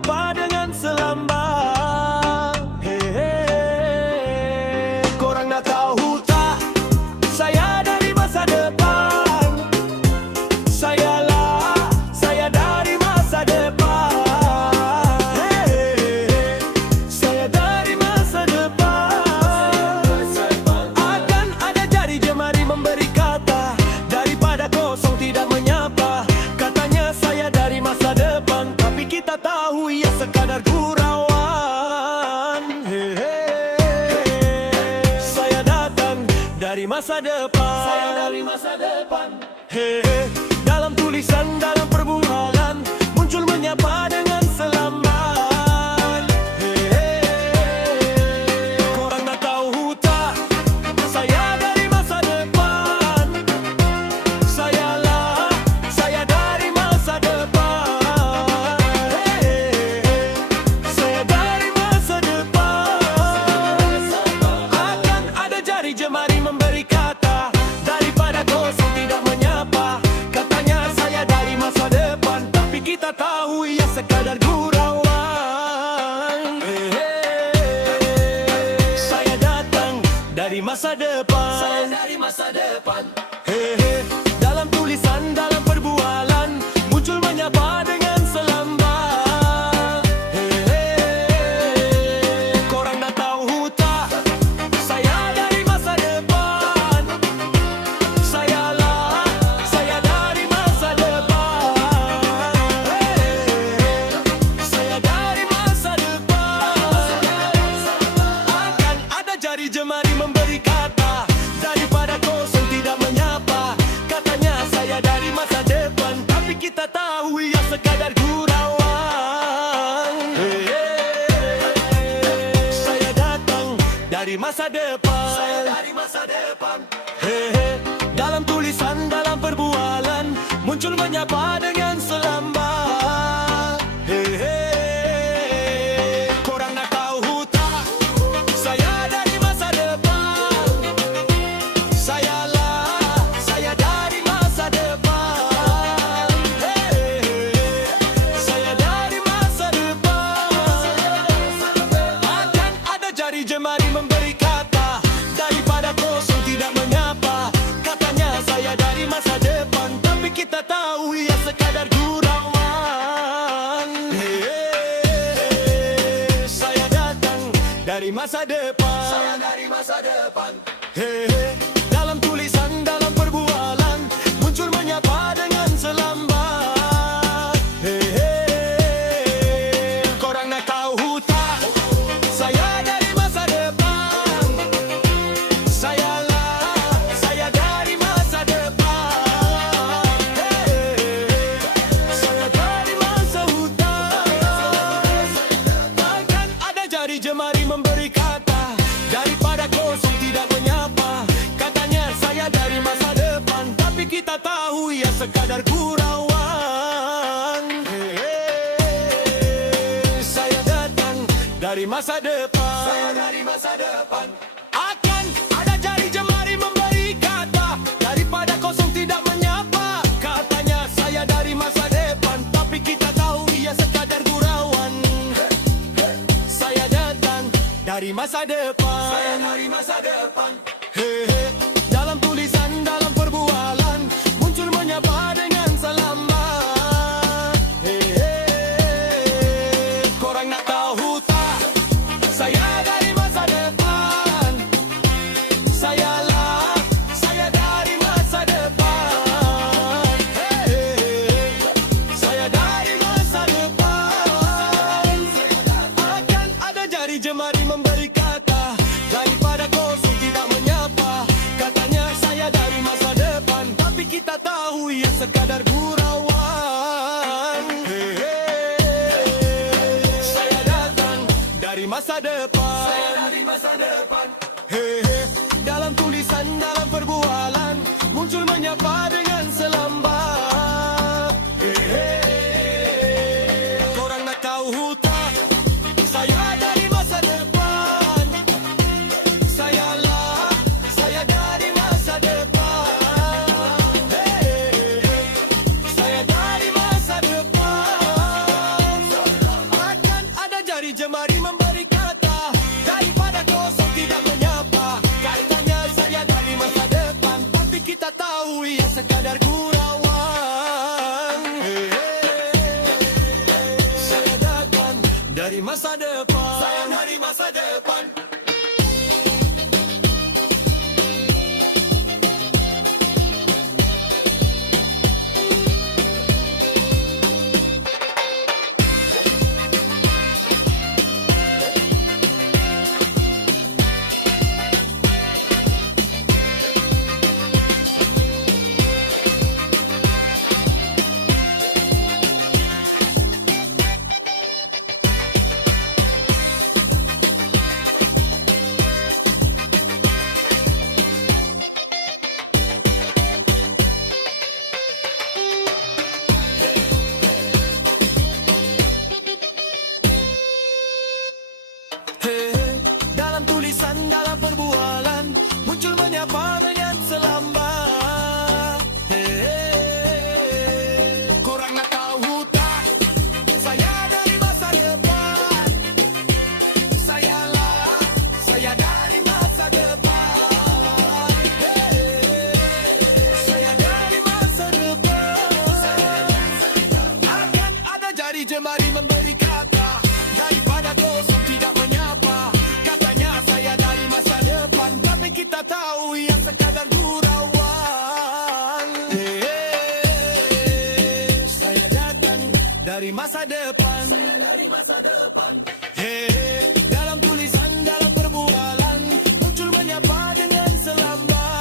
menyapa dengan selambat. Hey, korang nak tahu tak, saya dari masa depan. Saya dari masa depan. Hey, saya dari masa depan. Akan ada jari jemari memberi kata, daripada kosong tidak menyapa. Katanya saya dari masa depan, tapi kita tahu ia sekadar gurauan. Saya datang dari masa depan. Saya dari masa depan. Dalam tulisan, dalam perbualan, muncul menyapa dengan selambat. Korang nak tahu tak, saya dari masa depan. Saya dari masa depan. Saya dari masa depan. Akan ada jari jemari memberi kata, daripada kosong tidak menyapa. Katanya saya dari masa depan, tapi kita tahu ia sekadar gurauan. Saya datang dari masa depan. Saya dari masa depan. Dalam tulisan, dalam perbualan, muncul menyapa dengan selambat. Korang nak tahu tak, saya dari masa depan. Saya dari masa depan. Saya dari masa depan. Akan ada jari jemari memberi kata, daripada kosong tidak menyapa. Katanya saya dari masa depan, tapi kita tahu ia sekadar gurauan. Saya datang dari masa depan. Saya dari masa depan. Dalam tulisan, dalam perbualan, muncul menyapa dengan selambat. Korang nak tahu tak, saya dari masa depan. Saya dari masa depan. Saya dari masa depan. Akan ada jari jemari memberi kata, daripada kosong tidak menyapa. Katanya saya dari masa depan, tapi kita tahu ia sekadar gurauan. Saya datang dari masa depan. Saya dari masa depan. Dalam tulisan, dalam perbualan, muncul menyapa dengan selambat. Korang nak tahu tak, saya dari masa depan. Saya dari masa depan. Saya dari masa hutan. Akan ada jari jemari memberi kata, daripada kosong tidak menyapa. Katanya saya dari masa depan, tapi kita tahu ia sekadar gurauan. Saya datang dari masa depan. Saya dari masa depan. Akan ada jari jemari memberi kata, daripada kosong tidak menyapa. Katanya saya dari masa depan, tapi kita tahu ia sekadar gurauan. Saya datang dari masa depan. Saya dari masa depan. Dalam tulisan, dalam perbualan, muncul menyapa dengan selambat. Korang nak tahu tak, saya dari masa depan. Saya dari masa depan. Saya dari masa depan. Akan ada jari jemari memberi kata, daripada kosong tidak menyapa. Katanya saya dari masa depan, tapi kita tahu ia sekadar gurauan. Saya datang dari masa depan. Saya dari masa depan. Dalam tulisan, dalam perbualan, muncul menyapa dengan selambat. Korang nak tahu tak, saya dari masa depan. Saya dari masa depan. Saya dari masa depan. dari masa depan. Saya dari masa depan. Dalam tulisan, dalam perbualan, muncul menyapa dengan selambat. Korang nak tahu tak? Saya dari masa depan. Saya dari masa depan. Saya dari masa depan. Akan ada jari jemari memberi kata, daripada kosong tidak menyapa. Katanya saya dari masa depan, tapi kita tahu yang sekadar gurauan. Saya datang dari masa depan. Saya dari masa depan. Dalam tulisan, dalam perbualan, muncul menyapa dengan selambat.